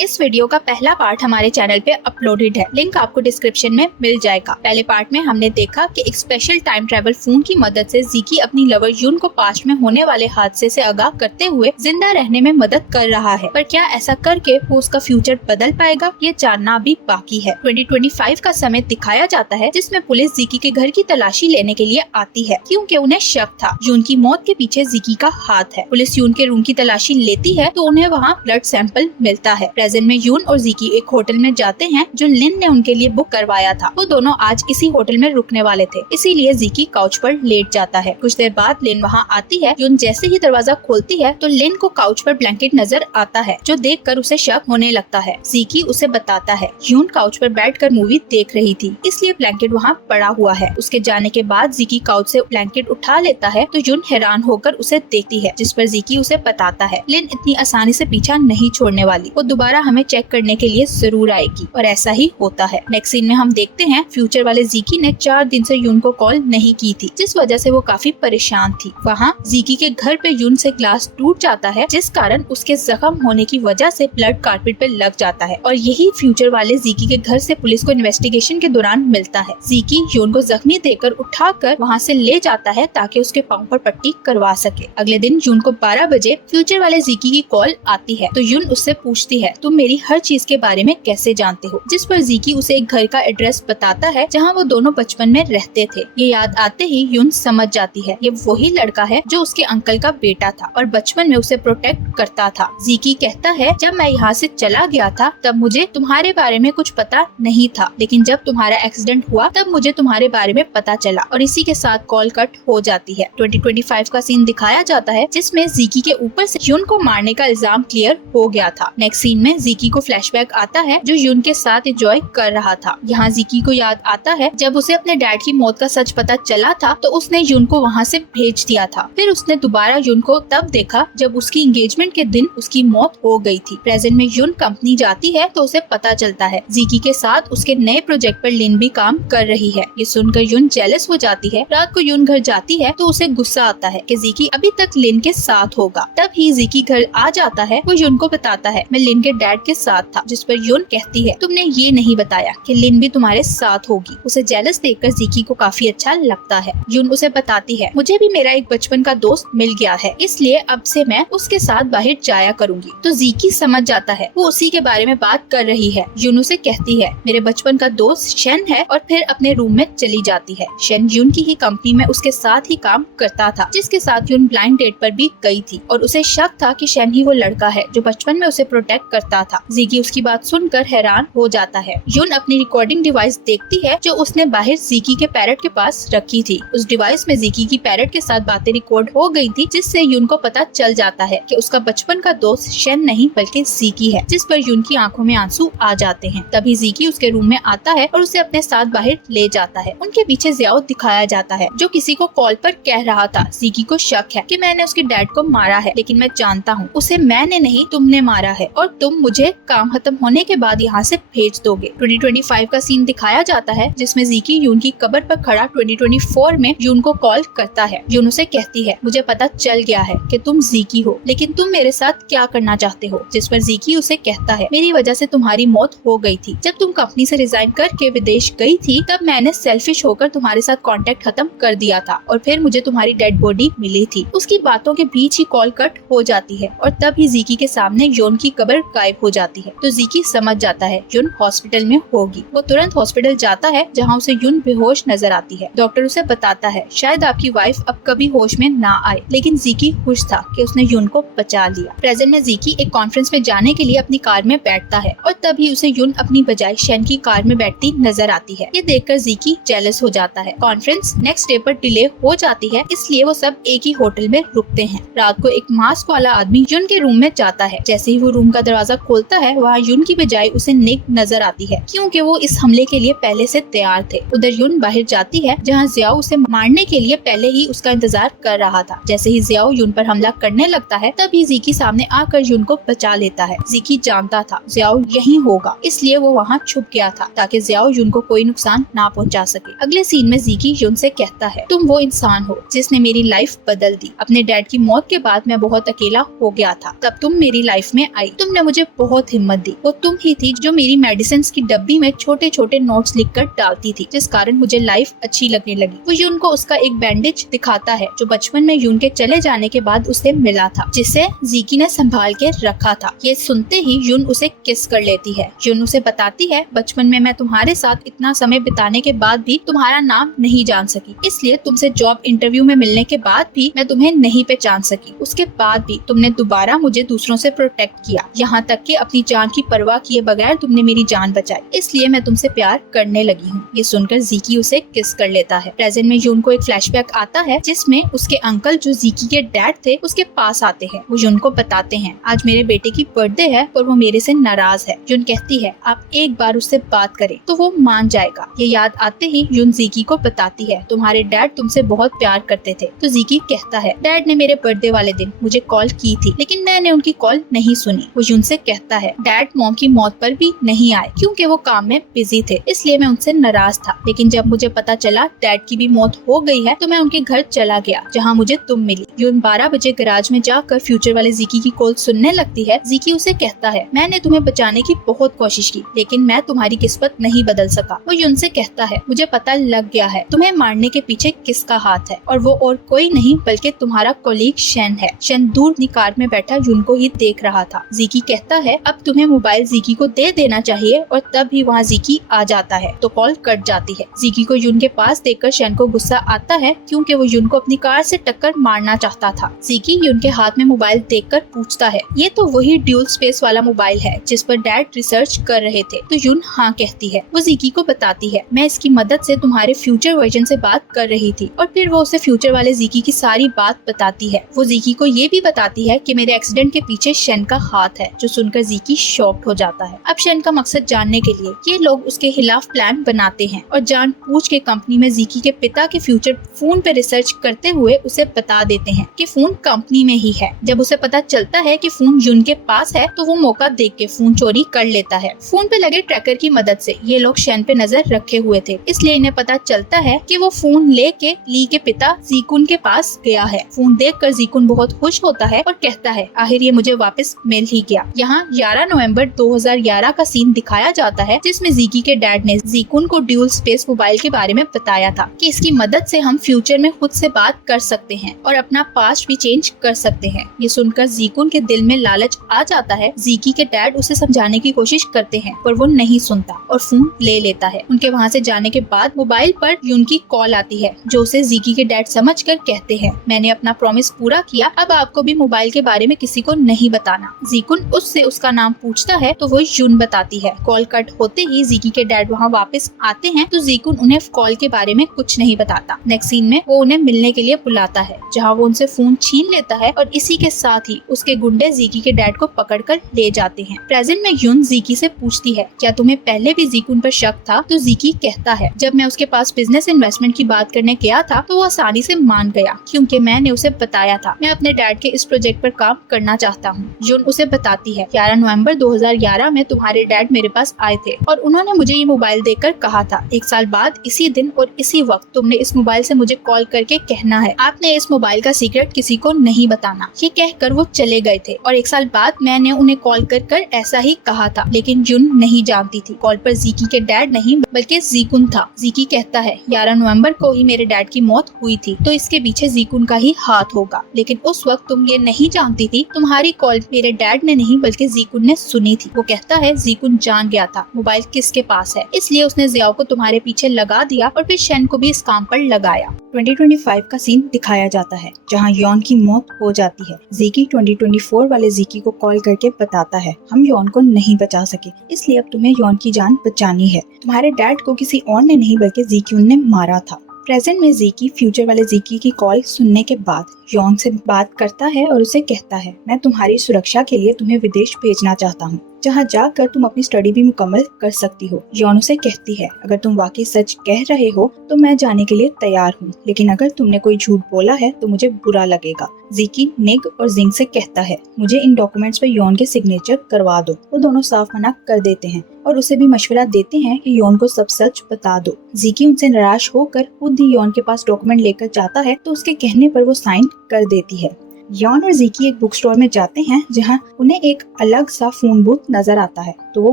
इस वीडियो का पहला पार्ट हमारे चैनल पे अपलोडेड है, लिंक आपको डिस्क्रिप्शन में मिल जाएगा। पहले पार्ट में हमने देखा कि एक स्पेशल टाइम ट्रैवल फोन की मदद से ज़ीकी अपनी लवर यून को पास्ट में होने वाले हादसे से आगाह करते हुए जिंदा रहने में मदद कर रहा है, पर क्या ऐसा करके वो उसका फ्यूचर बदल पाएगा, ये जानना अभी बाकी है। 2025 का समय दिखाया जाता है जिसमें पुलिस ज़ीकी के घर की तलाशी लेने के लिए आती है, क्योंकि उन्हें शक था यून की मौत के पीछे ज़ीकी का हाथ है। पुलिस यून के रूम की तलाशी लेती है तो उन्हें वहाँ ब्लड सैंपल मिलता है। प्रेजेंट में यून और ज़ीकी एक होटल में जाते हैं जो लिन ने उनके लिए बुक करवाया था। वो दोनों आज इसी होटल में रुकने वाले थे, इसीलिए ज़ीकी काउच पर लेट जाता है। कुछ देर बाद लिन वहाँ आती है। यून जैसे ही दरवाजा खोलती है तो लिन को काउच पर ब्लैंकेट नजर आता है, जो देखकर उसे शक होने लगता है। ज़ीकी उसे बताता है यून काउच पर बैठकर मूवी देख रही थी, इसलिए ब्लैंकेट वहाँ पड़ा हुआ है। उसके जाने के बाद ज़ीकी काउच से ब्लैंकेट उठा लेता है तो यून हैरान होकर उसे देखती है, जिस पर ज़ीकी उसे बताता है लिन इतनी आसानी से पीछा नहीं छोड़ने वाली, वो दोबारा हमें चेक करने के लिए जरूर आएगी। और ऐसा ही होता है। नेक्स्ट सीन में हम देखते हैं फ्यूचर वाले ज़ीकी ने 4 दिन से यून को कॉल नहीं की थी, जिस वजह से वो काफी परेशान थी। वहाँ ज़ीकी के घर पे यून से ग्लास टूट जाता है, जिस कारण उसके जख्म होने की वजह से ब्लड कारपेट पे लग जाता है। और यही फ्यूचर वाले ज़ीकी के घर से पुलिस को इन्वेस्टिगेशन के दौरान मिलता है। ज़ीकी यून को जख्मी देकर उठाकर वहाँ से ले जाता है ताकि उसके पाँव पर पट्टी करवा सके। अगले दिन यून को 12 बजे फ्यूचर वाले ज़ीकी की कॉल आती है तो यून उससे पूछती है तुम मेरी हर चीज के बारे में कैसे जानते हो, जिस पर ज़ीकी उसे एक घर का एड्रेस बताता है जहाँ वो दोनों बचपन में रहते थे। ये याद आते ही यून समझ जाती है ये वही लड़का है जो उसके अंकल का बेटा था और बचपन में उसे प्रोटेक्ट करता था। ज़ीकी कहता है जब मैं यहाँ से चला गया था तब मुझे तुम्हारे बारे में कुछ पता नहीं था, लेकिन जब तुम्हारा एक्सीडेंट हुआ तब मुझे तुम्हारे बारे में पता चला। और इसी के साथ कॉल कट हो जाती है। 2025 का सीन दिखाया जाता है जिसमें ज़ीकी के ऊपर से यून को मारने का इल्जाम क्लियर हो गया था। नेक्स्ट सीन में ज़ीकी को फ्लैशबैक आता है जो यून के साथ एंजॉय कर रहा था। यहाँ ज़ीकी को याद आता है जब उसे अपने डैड की मौत का सच पता चला था तो उसने यून को वहाँ से भेज दिया था। फिर उसने दोबारा यून को तब देखा जब उसकी एंगेजमेंट के दिन उसकी मौत हो गई थी। प्रेजेंट में यून कंपनी जाती है तो उसे पता चलता है ज़ीकी के साथ उसके नए प्रोजेक्ट पर लिन भी काम कर रही है। ये सुनकर यून जेलस हो जाती है। रात को यून घर जाती है तो उसे गुस्सा आता है कि ज़ीकी अभी तक लिन के साथ होगा। तब ही ज़ीकी घर आ जाता है। वो यून को बताता है मैं लिन के डैड के साथ था, जिस पर यून कहती है तुमने ये नहीं बताया कि लिन भी तुम्हारे साथ होगी। उसे जेलस देखकर ज़ीकी को काफी अच्छा लगता है। यून उसे बताती है मुझे भी मेरा एक बचपन का दोस्त मिल गया है, इसलिए अब से मैं उसके साथ बाहर जाया करूंगी। तो ज़ीकी समझ जाता है वो उसी के बारे में बात कर रही है। यून उसे कहती है मेरे बचपन का दोस्त शेन है, और फिर अपने रूम में चली जाती है। शेन यून की ही कंपनी में उसके साथ ही काम करता था, जिसके साथ यून ब्लाइंड डेट पर भी गई थी और उसे शक था कि शेन ही वो लड़का है जो बचपन में उसे प्रोटेक्ट करता था। ज़ीकी उसकी बात सुनकर हैरान हो जाता है। यून अपनी रिकॉर्डिंग डिवाइस देखती है जो उसने बाहर ज़ीकी के पैरट के पास रखी थी। उस डिवाइस में ज़ीकी की पैरट के साथ बातें रिकॉर्ड हो गई थी, जिससे यून को पता चल जाता है कि उसका बचपन का दोस्त शेन नहीं बल्कि ज़ीकी है, जिस पर यून की आंखों में आंसू आ जाते हैं। तभी ज़ीकी उसके रूम में आता है और उसे अपने साथ बाहर ले जाता है। उनके पीछे ज़ियाओ दिखाया जाता है जो किसी को कॉल पर कह रहा था ज़ीकी को शक है कि मैंने उसके डैड को मारा है, लेकिन मैं जानता हूँ उसे मैंने नहीं तुमने मारा है और तुम मुझे काम खत्म होने के बाद यहाँ से भेज दोगे। 2025 का सीन दिखाया जाता है जिसमें ज़ीकी यून की कब्र पर खड़ा 2024 में यून को कॉल करता है। यून उसे कहती है मुझे पता चल गया है कि तुम ज़ीकी हो, लेकिन तुम मेरे साथ क्या करना चाहते हो, जिस पर ज़ीकी उसे कहता है मेरी वजह से तुम्हारी मौत हो गई थी। जब तुम कंपनी से रिजाइन करके विदेश गई थी तब मैंने सेल्फिश होकर तुम्हारे साथ कांटेक्ट खत्म कर दिया था और फिर मुझे तुम्हारी डेड बॉडी मिली थी। उसकी बातों के बीच ही कॉल कट हो जाती है और तब ही ज़ीकी के सामने यून की कब्र गायब हो जाती है। तो ज़ीकी समझ जाता है यून हॉस्पिटल में होगी। वो तुरंत हॉस्पिटल जाता है जहाँ उसे यून बेहोश नजर आती है। डॉक्टर उसे बताता है शायद आपकी वाइफ अब कभी होश में ना आए, लेकिन ज़ीकी खुश था कि उसने यून को बचा लिया। प्रेजेंट में ज़ीकी एक कॉन्फ्रेंस में जाने के लिए अपनी कार में बैठता है और तभी उसे यून अपनी बजाय शेन की कार में बैठती नजर आती है। ये देखकर ज़ीकी जेलस हो जाता है। कॉन्फ्रेंस नेक्स्ट डे पर डिले हो जाती है, इसलिए वो सब एक ही होटल में रुकते हैं। रात को एक मास्क वाला आदमी यून के रूम में जाता है। जैसे ही वो रूम का दरवाजा खोलता है वहाँ यून की बजाय उसे निक नजर आती है, क्योंकि वो इस हमले के लिए पहले से तैयार थे। उधर यून बाहर जाती है जहाँ ज़ियाओ उसे मारने के लिए पहले ही उसका इंतजार कर रहा था। जैसे ही ज़ियाओ यून पर हमला करने लगता है तभी ज़ीकी सामने आकर यून को बचा लेता है। ज़ीकी जानता था ज़ियाओ यहीं होगा, इसलिए वो वहाँ छुप गया था ताकि ज़ियाओ यून को कोई नुकसान ना पहुँचा सके। अगले सीन में ज़ीकी यून से कहता है तुम वो इंसान हो जिसने मेरी लाइफ बदल दी। अपने डैड की मौत के बाद मैं बहुत अकेला हो गया था, तब तुम मेरी लाइफ में आई। तुमने मुझे बहुत हिम्मत दी। वो तुम ही थी जो मेरी मेडिसिन की डब्बी में छोटे छोटे नोट्स लिखकर डालती थी, जिस कारण मुझे लाइफ अच्छी लगने लगी। वो यून को उसका एक बैंडेज दिखाता है जो बचपन में यून के चले जाने के बाद उसे मिला था, जिसे जीकी ने संभाल के रखा था। ये सुनते ही यून उसे किस कर लेती है। यून उसे बताती है, बचपन में मैं तुम्हारे साथ इतना समय बिताने के बाद भी तुम्हारा नाम नहीं जान सकी, इसलिए तुमसे जॉब इंटरव्यू में मिलने के बाद भी मैं तुम्हें नहीं पहचान सकी। उसके बाद भी तुमने दोबारा मुझे दूसरों से प्रोटेक्ट किया, यहाँ तक कि अपनी जान की परवाह किए बगैर तुमने मेरी जान बचाई, इसलिए मैं तुमसे प्यार करने लगी हूँ। ये सुनकर जीकी उसे किस कर लेता है। प्रेजेंट में यून को एक फ्लैशबैक आता है जिसमें उसके अंकल जो जीकी के डैड थे उसके पास आते हैं। वो यून को बताते हैं, आज मेरे बेटे की बर्थडे है और वो मेरे से नाराज है। यून कहती है, आप एक बार उससे बात करें तो वो मान जाएगा। ये याद आते ही यून जीकी को बताती है, तुम्हारे डैड तुमसे बहुत प्यार करते थे। तो जीकी कहता है, डैड ने मेरे बर्थडे वाले दिन मुझे कॉल की थी, लेकिन मैंने उनकी कॉल नहीं सुनी। वो यून से कहता है, डैड मॉम की मौत पर भी नहीं आए क्योंकि वो काम में बिजी थे, इसलिए मैं उनसे नाराज था। लेकिन जब मुझे पता चला डैड की भी मौत हो गई है तो मैं उनके घर चला गया जहाँ मुझे तुम मिली। यून 12 बजे गैराज में जाकर फ्यूचर वाले जीकी की कॉल सुनने लगती है। जीकी उसे कहता है, मैंने तुम्हें बचाने की बहुत कोशिश की, लेकिन मैं तुम्हारी किस्मत नहीं बदल सका। वो यून से कहता है, मुझे पता लग गया है तुम्हें मारने के पीछे किसका हाथ है, और वो और कोई नहीं बल्कि तुम्हारा कोलीग शेन है। शेन दूर अपनी कार में बैठा यून को ही देख रहा था। जीकी कहता है, अब तुम्हें मोबाइल जीकी को दे देना चाहिए, और तब भी वहाँ जीकी आ जाता है तो कॉल कट जाती है। जीकी को यून के पास देखकर शेन को गुस्सा आता है क्योंकि वो यून को अपनी कार से टक्कर मारना चाहता था। जीकी यून के हाथ में मोबाइल देखकर पूछता है, ये तो वही ड्यूल स्पेस वाला मोबाइल है जिस पर डैड रिसर्च कर रहे थे। तो यून हाँ कहती है। वो जीकी को बताती है, मैं इसकी मदद से तुम्हारे फ्यूचर वर्जन से बात कर रही थी, और फिर वो उसे फ्यूचर वाले जीकी की सारी बात बताती है। वो जीकी को ये भी बताती है कि मेरे एक्सीडेंट के पीछे शेन का हाथ है, जो सुनकर जीकी शॉक्ड हो जाता है। अब शेन का मकसद जानने के लिए ये लोग उसके खिलाफ प्लान बनाते हैं और जानबूझ के कंपनी में जीकी के पिता के फ्यूचर फोन पे रिसर्च करते हुए उसे बता देते हैं कि फोन कंपनी में ही है। जब उसे पता चलता है कि फोन यून के पास है तो वो मौका देख के फोन चोरी कर लेता है। फोन पे लगे ट्रैकर की मदद से ये लोग शेन पे नजर रखे हुए थे, इसलिए इन्हें पता चलता है कि वो फोन लेके ली के पिता जीकुन के पास गया है। फोन देखकर जीकुन बहुत खुश होता है और कहता है, आखिर ये मुझे वापस मिल ही गया। यहाँ 11 नवंबर 2011 का सीन दिखाया जाता है जिसमें जीकी के डैड ने जीकुन को ड्यूल स्पेस मोबाइल के बारे में बताया था कि इसकी मदद से हम फ्यूचर में खुद से बात कर सकते हैं और अपना पास्ट भी चेंज कर सकते हैं। ये सुनकर जीकुन के दिल में लालच आ जाता है। जीकी के डैड उसे समझाने की कोशिश करते हैं पर वो नहीं सुनता और फोन ले लेता है। उनके वहाँ से जाने के बाद मोबाइल पर यून की कॉल आती है जो उसे जीकी के डैड समझकर कहते हैं, मैंने अपना प्रॉमिस पूरा किया, अब आपको भी मोबाइल के बारे में किसी को नहीं बताना। जीकुन उससे उसका नाम पूछता है तो वो यून बताती है। कॉल कट होते ही जीकी के डैड वहाँ वापस आते हैं तो जीकुन उन्हें कॉल के बारे में कुछ नहीं बताता। नेक्स्ट सीन में वो उन्हें मिलने के लिए बुलाता है जहाँ वो उनसे फोन छीन लेता है और इसी के साथ ही उसके गुंडे जीकी के डैड को पकड़कर ले जाते हैं। प्रेजेंट में यून जीकी से पूछती है, क्या तुम्हें पहले भी जीकुन पर शक था? तो जीकी कहता है, जब मैं उसके पास बिजनेस इन्वेस्टमेंट की बात करने गया था तो वो आसानी से मान गया क्योंकि मैंने उसे बताया था मैं अपने डैड के इस प्रोजेक्ट पर काम करना चाहता हूँ। यून उसे बताती है, 11 नवंबर 2011 में तुम्हारे डैड मेरे पास आए थे और उन्होंने मुझे ये मोबाइल देकर कहा था, एक साल बाद इसी दिन और इसी वक्त तुमने इस मोबाइल से मुझे कॉल करके कहना है आपने इस मोबाइल का सीक्रेट किसी को नहीं बताना। ये कहकर वो चले गए थे और एक साल बाद मैंने उन्हें कॉल कर ऐसा ही कहा था, लेकिन यून नहीं जानती थी कॉल पर जीकी के डैड नहीं बल्कि जीकुन था। जीकी कहता है, 11 नवंबर को ही मेरे डैड की मौत हुई थी तो इसके पीछे जीकुन का ही हाथ होगा, लेकिन उस वक्त तुम ये नहीं जानती थी तुम्हारी कॉल मेरे डैड ने नहीं बल्कि जीकुन ने सुनी थी। वो कहता है, जीकुन जान गया था मोबाइल किसके पास है, इसलिए उसने जियाओ को तुम्हारे पीछे लगा दिया और फिर शेन को भी इस काम पर लगाया। 2025 का सीन दिखाया जाता है जहां यॉन की मौत हो जाती है। जीकी 2024 वाले जीकी को कॉल करके बताता है, हम यॉन को नहीं बचा सके, इसलिए अब तुम्हें यॉन की जान बचानी है। तुम्हारे डैड को किसी और ने नहीं बल्कि जीक्यून ने मारा था। प्रेजेंट में जीकी फ्यूचर वाले जीकी की कॉल सुनने के बाद यॉन से बात करता है और उसे कहता है, मैं तुम्हारी सुरक्षा के लिए तुम्हें विदेश भेजना चाहता हूँ जहाँ जाकर तुम अपनी स्टडी भी मुकम्मल कर सकती हो। यॉन उसे कहती है, अगर तुम वाकई सच कह रहे हो तो मैं जाने के लिए तैयार हूँ, लेकिन अगर तुमने कोई झूठ बोला है तो मुझे बुरा लगेगा। जीकी निग और जिंग से कहता है, मुझे इन डॉक्यूमेंट्स पर यॉन के सिग्नेचर करवा दो। वो दोनों साफ मना कर देते हैं और उसे भी मशवरा देते हैं कि यॉन को सब सच बता दो। जीकी उनसे निराश होकर खुद ही यॉन के पास डॉक्यूमेंट लेकर जाता है तो उसके कहने पर वो साइन कर देती है। यॉन और ज़ीकी एक बुक स्टोर में जाते हैं जहां उन्हें एक अलग सा फोन बूथ नजर आता है। तो वो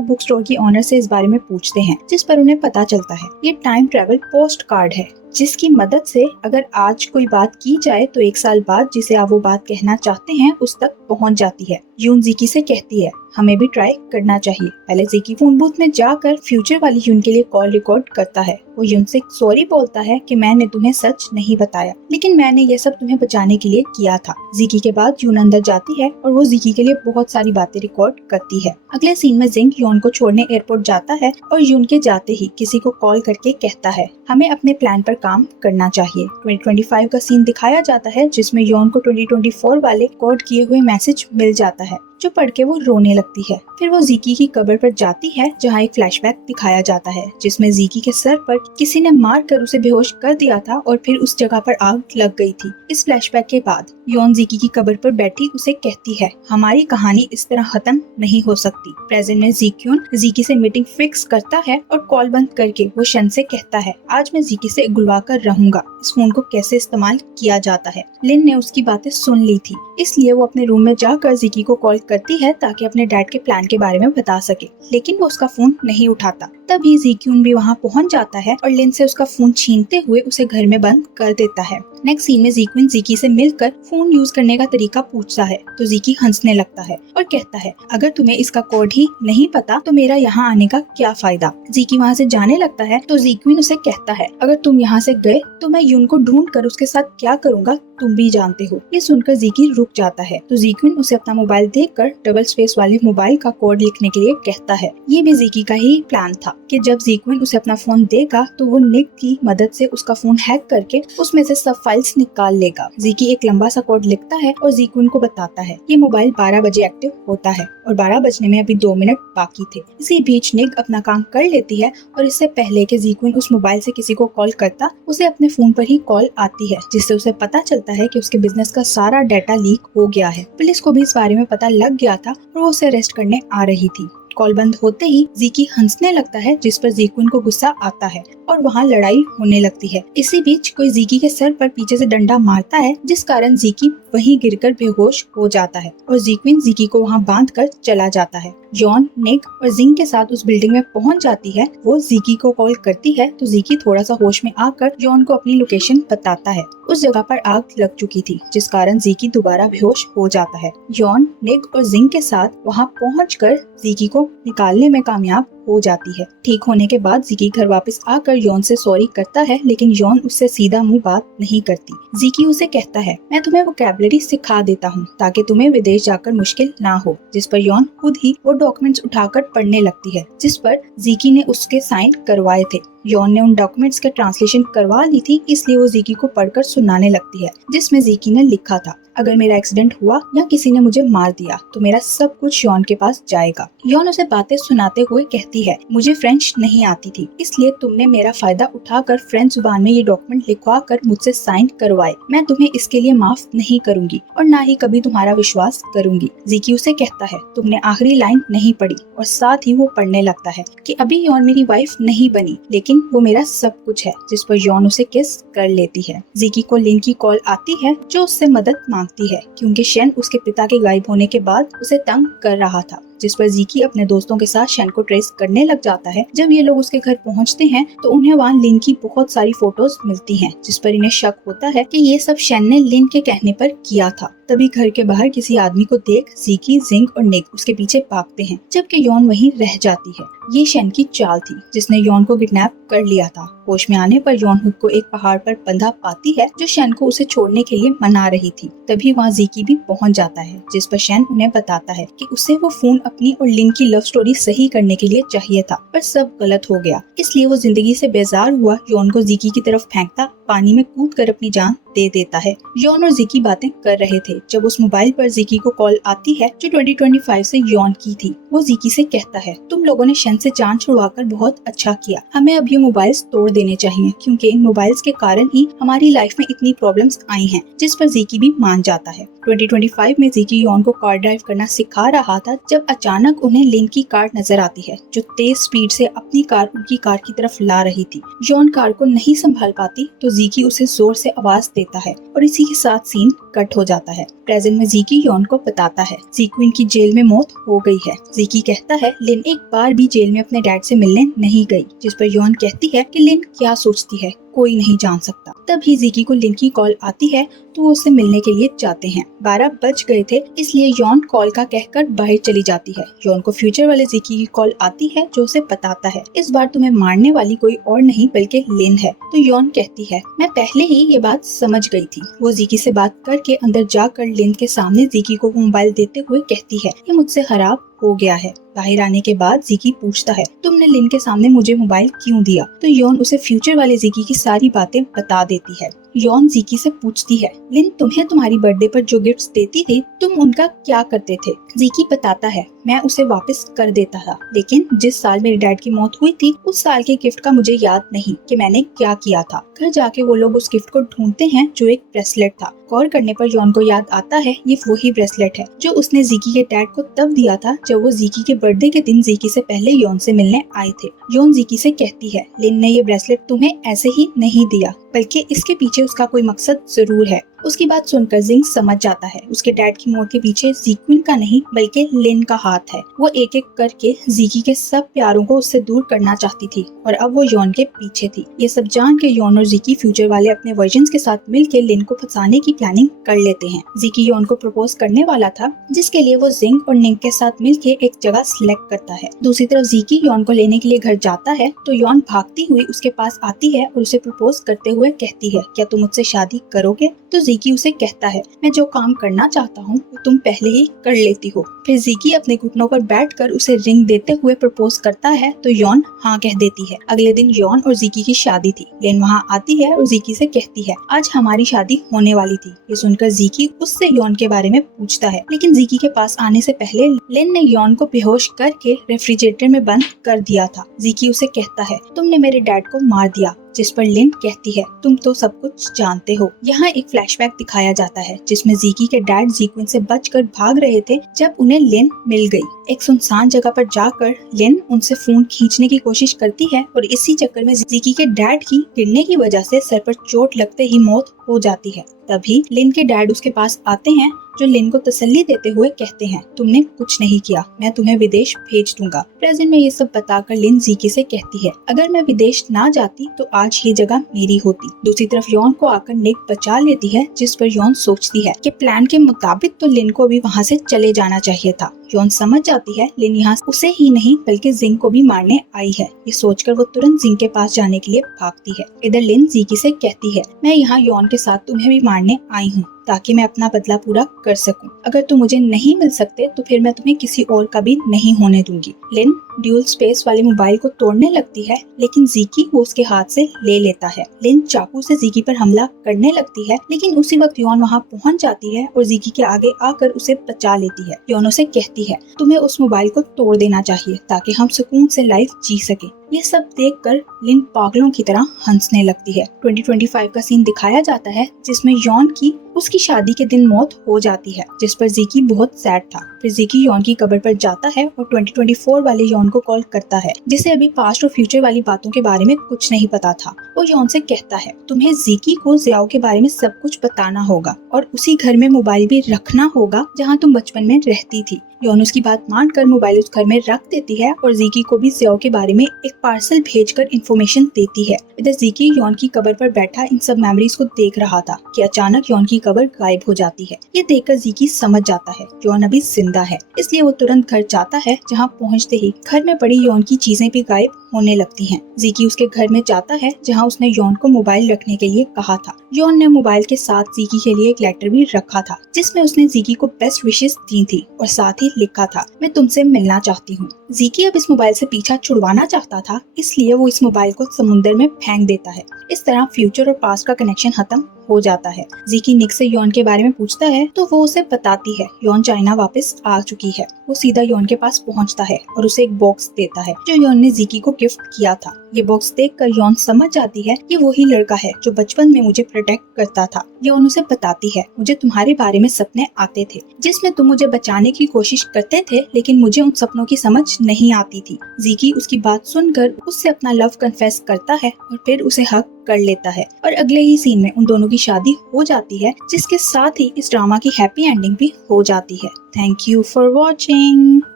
बुक स्टोर की ऑनर से इस बारे में पूछते हैं, जिस पर उन्हें पता चलता है ये टाइम ट्रेवल पोस्ट कार्ड है, जिसकी मदद से अगर आज कोई बात की जाए तो 1 साल बाद जिसे आप वो बात कहना चाहते हैं उस तक पहुंच जाती है। यून ज़ीकी से कहती है हमें भी ट्राई करना चाहिए। पहले ज़ीकी फोन बूथ में जाकर फ्यूचर वाली यून के लिए कॉल रिकॉर्ड करता है। वो यून से सॉरी बोलता है कि मैंने तुम्हें सच नहीं बताया, लेकिन मैंने ये सब तुम्हें बचाने के लिए किया था। ज़ीकी के बाद यून अंदर जाती है और वो ज़ीकी के लिए बहुत सारी बातें रिकॉर्ड करती है। अगले सीन में जिंग यून को छोड़ने एयरपोर्ट जाता है और यून के जाते ही किसी को कॉल करके कहता है हमें अपने प्लान पर काम करना चाहिए। 2025 का सीन दिखाया जाता है जिसमें यॉन को 2024 वाले कोड किए हुए मैसेज मिल जाता है, जो पढ़ के वो रोने लगती है। फिर वो ज़ीकी की कब्र पर जाती है जहाँ एक फ्लैशबैक दिखाया जाता है जिसमें ज़ीकी के सर पर किसी ने मार कर उसे बेहोश कर दिया था और फिर उस जगह पर आग लग गई थी। इस फ्लैशबैक के बाद यॉन ज़ीकी की कब्र पर बैठी उसे कहती है हमारी कहानी इस तरह खत्म नहीं हो सकती। प्रेजेंट में ज़ीक्यून ज़ीकी से मीटिंग फिक्स करता है और कॉल बंद करके वो शन से कहता है आज मैं ज़ीकी से गुलवा कर रहूंगा। इस फोन को कैसे इस्तेमाल किया जाता है। लिन ने उसकी बातें सुन ली थी, इसलिए वो अपने रूम में जाकर ज़ीकी को कॉल करती है ताकि अपने डैड के प्लान के बारे में बता सके, लेकिन वो उसका फोन नहीं उठाता। तभी ज़ीक्यून भी वहाँ पहुँच जाता है और लिन से उसका फोन छीनते हुए उसे घर में बंद कर देता है। नेक्स्ट सीन में ज़ीक्यून ज़ीकी से मिलकर फोन यूज करने का तरीका पूछता है तो ज़ीकी हंसने लगता है और कहता है अगर तुम्हें इसका कोड ही नहीं पता तो मेरा यहाँ आने का क्या फायदा। ज़ीकी वहाँ से जाने लगता है तो ज़ीक्यून उसे कहता है अगर तुम यहाँ से गए तो मैं यून को ढूंढ कर उसके साथ क्या करूँगा तुम भी जानते हो। ये सुनकर ज़ीकी रुक जाता है तो ज़ीक्यून उसे अपना मोबाइल देकर डबल स्पेस वाले मोबाइल का कोड लिखने के लिए कहता है। ये भी ज़ीकी का ही प्लान था कि जब ज़ीक्यून उसे अपना फोन देगा तो वो निक की मदद से उसका फोन हैक करके उसमें से सब फाइल्स निकाल लेगा। ज़ीकी एक लंबा सा कोड लिखता है और ज़ीक्यून को बताता है ये मोबाइल 12 बजे एक्टिव होता है और 12 बजने में अभी 2 मिनट बाकी थे। इसी बीच निक अपना काम कर लेती है और इससे पहले कि ज़ीक्यून उस मोबाइल से किसी को कॉल करता उसे अपने फोन पर ही कॉल आती है, जिससे उसे पता चलता है कि उसके बिजनेस का सारा डाटा लीक हो गया है। पुलिस को भी इस बारे में पता लग गया था और वो उसे अरेस्ट करने आ रही थी। कॉल बंद होते ही ज़ीकी हंसने लगता है जिस पर ज़ीक्यून को गुस्सा आता है और वहाँ लड़ाई होने लगती है। इसी बीच कोई ज़ीकी के सर पर पीछे से डंडा मारता है जिस कारण ज़ीकी वहीं गिरकर बेहोश हो जाता है और ज़ीक्यून ज़ीकी को वहाँ बांध कर चला जाता है। जॉन, निक और जिंग के साथ उस बिल्डिंग में पहुंच जाती है। वो ज़ीकी को कॉल करती है तो ज़ीकी थोड़ा सा होश में आकर जॉन को अपनी लोकेशन बताता है। उस जगह पर आग लग चुकी थी जिस कारण ज़ीकी दोबारा बेहोश हो जाता है। जॉन, निक और जिंग के साथ वहां पहुंचकर ज़ीकी को निकालने में कामयाब हो जाती है। ठीक होने के बाद ज़ीकी घर वापस आकर यॉन से सॉरी करता है, लेकिन यॉन उससे सीधा मुंह बात नहीं करती। ज़ीकी उसे कहता है मैं तुम्हें वोकैबुलरी सिखा देता हूँ ताकि तुम्हें विदेश जाकर मुश्किल ना हो, जिस पर यॉन खुद ही वो डॉक्यूमेंट्स उठाकर पढ़ने लगती है जिस पर ज़ीकी ने उसके साइन करवाए थे। यॉन ने उन डॉक्यूमेंट्स के ट्रांसलेशन करवा ली थी, इसलिए वो ज़ीकी को पढ़कर सुनाने लगती है जिसमें ज़ीकी ने लिखा था अगर मेरा एक्सीडेंट हुआ या किसी ने मुझे मार दिया तो मेरा सब कुछ यॉन के पास जाएगा। यॉन उसे बातें सुनाते हुए कहती है मुझे फ्रेंच नहीं आती थी, इसलिए तुमने मेरा फायदा उठाकर फ्रेंच जुबान में ये डॉक्यूमेंट लिखवा कर मुझसे साइन करवाए। मैं तुम्हें इसके लिए माफ नहीं करूंगी और ना ही कभी तुम्हारा विश्वास करूंगी। ज़ीकी उसे कहता है तुमने आखिरी लाइन नहीं पढ़ी और साथ ही वो पढ़ने लगता है कि अभी यॉन मेरी वाइफ नहीं बनी लेकिन वो मेरा सब कुछ है, जिस पर यॉन उसे किस कर लेती है। ज़ीकी को लिन की कॉल आती है जो उससे मदद मांगती है क्योंकि शेन उसके पिता के गायब होने के बाद उसे तंग कर रहा था, जिस पर ज़ीकी अपने दोस्तों के साथ शेन को ट्रेस करने लग जाता है। जब ये लोग उसके घर पहुंचते हैं तो उन्हें वहाँ लिन की बहुत सारी फोटोज मिलती हैं, जिस पर इन्हें शक होता है कि ये सब शेन ने लिन के कहने पर किया था। तभी घर के बाहर किसी आदमी को देख ज़ीकी, जिंग और निक उसके पीछे भागते हैं, जबकि यॉन वहीं रह जाती है। ये शेन की चाल थी जिसने यॉन को किडनैप कर लिया था। होश में आने पर यॉन खुद को एक पहाड़ पर बंधा पाती है जो शेन को उसे छोड़ने के लिए मना रही थी। तभी वहाँ ज़ीकी भी पहुँच जाता है, जिस पर शेन उन्हें बताता है कि उसे वो फोन अपनी और लिन की लव स्टोरी सही करने के लिए चाहिए था, पर सब गलत हो गया। इसलिए वो जिंदगी से बेजार हुआ यॉन को ज़ीकी की तरफ फेंकता पानी में कूदकर अपनी जान दे देता है। यॉन और ज़ीकी बातें कर रहे थे जब उस मोबाइल पर ज़ीकी को कॉल आती है जो 2025 से यॉन की थी। वो ज़ीकी से कहता है तुम लोगों ने शेन से जान छुड़वाकर बहुत अच्छा किया, हमें अब ये मोबाइल्स तोड़ देने चाहिए क्योंकि इन मोबाइल्स के कारण ही हमारी लाइफ में इतनी प्रॉब्लम्स आई हैं, जिस पर ज़ीकी भी मान जाता है। 2025 में ज़ीकी यॉन को कार ड्राइव करना सिखा रहा था जब अचानक उन्हें लिन की कार नजर आती है जो तेज स्पीड से अपनी कार उनकी कार की तरफ ला रही थी। यॉन कार को नहीं संभाल पाती तो जीकी उसे जोर से आवाज देता है और इसी के साथ सीन कट हो जाता है। प्रेजेंट में जीकी यॉन को बताता है जीक्विन की जेल में मौत हो गई है। जीकी कहता है लिन एक बार भी जेल में अपने डैड से मिलने नहीं गई, जिस पर यॉन कहती है कि लिन क्या सोचती है कोई नहीं जान सकता। तभी जीकी को लिन की कॉल आती है तो वो उससे मिलने के लिए जाते हैं। 12 बज गए थे इसलिए यॉन कॉल का कहकर बाहर चली जाती है। यॉन को फ्यूचर वाले जीकी की कॉल आती है जो उसे बताता है इस बार तुम्हें मारने वाली कोई और नहीं बल्कि लिन है। तो यॉन कहती है मैं पहले ही ये बात समझ गई थी। वो जीकी से बात करके अंदर जाकर लिन के सामने जीकी को मोबाइल देते हुए कहती है ये मुझसे खराब हो गया है। बाहर आने के बाद जीकी पूछता है तुमने लिन के सामने मुझे मोबाइल क्यों दिया? तो यॉन उसे फ्यूचर वाले जीकी की सारी बातें बता देती है। यॉन जीकी से पूछती है लिन तुम्हें तुम्हारी बर्थडे पर जो गिफ्ट्स देती थी तुम उनका क्या करते थे? जीकी बताता है मैं उसे वापस कर देता था, लेकिन जिस साल मेरे डैड की मौत हुई थी उस साल के गिफ्ट का मुझे याद नहीं कि मैंने क्या किया था। घर जाके वो लोग उस गिफ्ट को ढूंढते हैं जो एक ब्रेसलेट था। गौर करने पर यॉन को याद आता है ये वही ब्रेसलेट है जो उसने जीकी के डैड को तब दिया था जब वो जीकी के बर्थडे के दिन जीकी से पहले यॉन से मिलने आए थे। यॉन जीकी से कहती है लिन ने ये ब्रेसलेट तुम्हें ऐसे ही नहीं दिया बल्कि इसके पीछे उसका कोई मकसद जरूर है। उसकी बात सुनकर जिंग समझ जाता है उसके डैड की मौत के पीछे जीक्विन का नहीं बल्कि लिन का हाथ है। वो एक एक करके जीकी के सब प्यारों को उससे दूर करना चाहती थी और अब वो यॉन के पीछे थी। ये सब जान के यॉन और जीकी फ्यूचर वाले अपने वर्जन्स के साथ मिलकर लिन को फंसाने की प्लानिंग कर लेते हैं। जीकी यॉन को प्रपोज करने वाला था जिसके लिए वो जिंग और निंग के साथ मिलकर एक जगह सिलेक्ट करता है। दूसरी तरफ जीकी यॉन को लेने के लिए घर जाता है तो यॉन भागती हुई उसके पास आती है और उसे प्रपोज करते हुए कहती है क्या तुम मुझसे शादी करोगे? तो जीकी उसे कहता है मैं जो काम करना चाहता हूँ वो तुम पहले ही कर लेती हो। फिर जीकी अपने घुटनों पर बैठकर उसे रिंग देते हुए प्रपोज करता है तो यॉन हाँ कह देती है। अगले दिन यॉन और जीकी की शादी थी। लिन वहाँ आती है और जीकी से कहती है आज हमारी शादी होने वाली थी। ये सुनकर जीकी उससे यॉन के बारे में पूछता है, लेकिन जीकी के पास आने से पहले लिन ने यॉन को बेहोश करके रेफ्रिजरेटर में बंद कर दिया था। जीकी उसे कहता है तुमने मेरे डैड को मार दिया, जिस पर लिन कहती है तुम तो सब कुछ जानते हो। यहाँ एक फ्लैशबैक दिखाया जाता है जिसमें जीकी के डैड जीक्विन से बचकर भाग रहे थे जब उन्हें लिन मिल गई। एक सुनसान जगह पर जाकर लिन उनसे फोन खींचने की कोशिश करती है और इसी चक्कर में जीकी के डैड की गिरने की वजह से सर पर चोट लगते ही मौत हो जाती है। तभी लिन के डैड उसके पास आते हैं जो लिन को तसल्ली देते हुए कहते हैं तुमने कुछ नहीं किया, मैं तुम्हें विदेश भेज दूंगा। प्रेजेंट में ये सब बताकर लिन जीकी से कहती है अगर मैं विदेश ना जाती तो आज ये जगह मेरी होती। दूसरी तरफ यॉन को आकर निक बचा लेती है जिस पर यॉन सोचती है कि प्लान के मुताबिक तो लिन को भी वहाँ से चले जाना चाहिए था। यॉन समझ जाती है लिन यहाँ उसे ही नहीं बल्कि जिंग को भी मारने आई है। ये सोचकर वो तुरंत जिंग के पास जाने के लिए भागती है। इधर लिन जीकी से कहती है मैं यहाँ यॉन के साथ तुम्हें भी मारने आई हूँ ताकि मैं अपना बदला पूरा कर सकूं। अगर तुम मुझे नहीं मिल सकते तो फिर मैं तुम्हें किसी और का भी नहीं होने दूंगी। लिन ड्यूल स्पेस वाले मोबाइल को तोड़ने लगती है लेकिन जीकी वो उसके हाथ से ले लेता है। लिन चाकू से जीकी पर हमला करने लगती है लेकिन उसी वक्त यॉन वहाँ पहुँच जाती है और जीकी के आगे आकर उसे बचा लेती है। यॉन उसे कहती है तुम्हें उस मोबाइल को तोड़ देना चाहिए ताकि हम सुकून से लाइफ जी सके। ये सब देखकर लिन पागलों की तरह हंसने लगती है। 2025 का सीन दिखाया जाता है जिसमें यॉन की उसकी शादी के दिन मौत हो जाती है जिस पर जीकी बहुत सैड था। फिर जीकी यॉन की कब्र पर जाता है और 2024 वाले यॉन को कॉल करता है जिसे अभी पास्ट और फ्यूचर वाली बातों के बारे में कुछ नहीं पता था। वो यॉन से कहता है तुम्हें जीकी को जियाओ के बारे में सब कुछ बताना होगा और उसी घर में मोबाइल भी रखना होगा जहाँ तुम बचपन में रहती थी। यॉन उसकी बात मानकर मोबाइल उस घर में रख देती है और जीकी को भी जियाओ के बारे में एक पार्सल भेजकर इन्फॉर्मेशन देती है। इधर जीकी यॉन की कब्र पर बैठा इन सब मेमोरीज को देख रहा था कि अचानक यॉन की कब्र गायब हो जाती है। ये देखकर जीकी समझ जाता है यॉन अभी जिंदा है, इसलिए वो तुरंत घर जाता है जहाँ पहुँचते ही घर में पड़ी यॉन की चीजें भी गायब होने लगती हैं। जीकी उसके घर में जाता है जहाँ उसने यॉन को मोबाइल रखने के लिए कहा था। यॉन ने मोबाइल के साथ जीकी के लिए एक लेटर भी रखा था जिसमें उसने जीकी को बेस्ट विशेस दी थी और साथ ही लिखा था मैं तुमसे मिलना चाहती हूँ। जीकी अब इस मोबाइल से पीछा छुड़वाना चाहता था इसलिए वो इस मोबाइल को समुद्र में फेंक देता है। इस तरह फ्यूचर और पास्ट का कनेक्शन खत्म हो जाता है। जीकी निक से यॉन के बारे में पूछता है तो वो उसे बताती है यॉन चाइना वापस आ चुकी है। वो सीधा यॉन के पास पहुंचता है और उसे एक बॉक्स देता है जो यॉन ने जीकी को गिफ्ट किया था। ये बॉक्स देखकर यौन समझ जाती है कि वही लड़का है जो बचपन में मुझे प्रोटेक्ट करता था। यौन उसे बताती है, मुझे तुम्हारे बारे में सपने आते थे जिसमें तुम मुझे बचाने की कोशिश करते थे, लेकिन मुझे उन सपनों की समझ नहीं आती थी। ज़ीकी उसकी बात सुनकर उससे अपना लव कन्फेस करता है और फिर उसे हक कर लेता है और अगले ही सीन में उन दोनों की शादी हो जाती है, जिसके साथ ही इस ड्रामा की हैप्पी एंडिंग भी हो जाती है। Thank you for watching.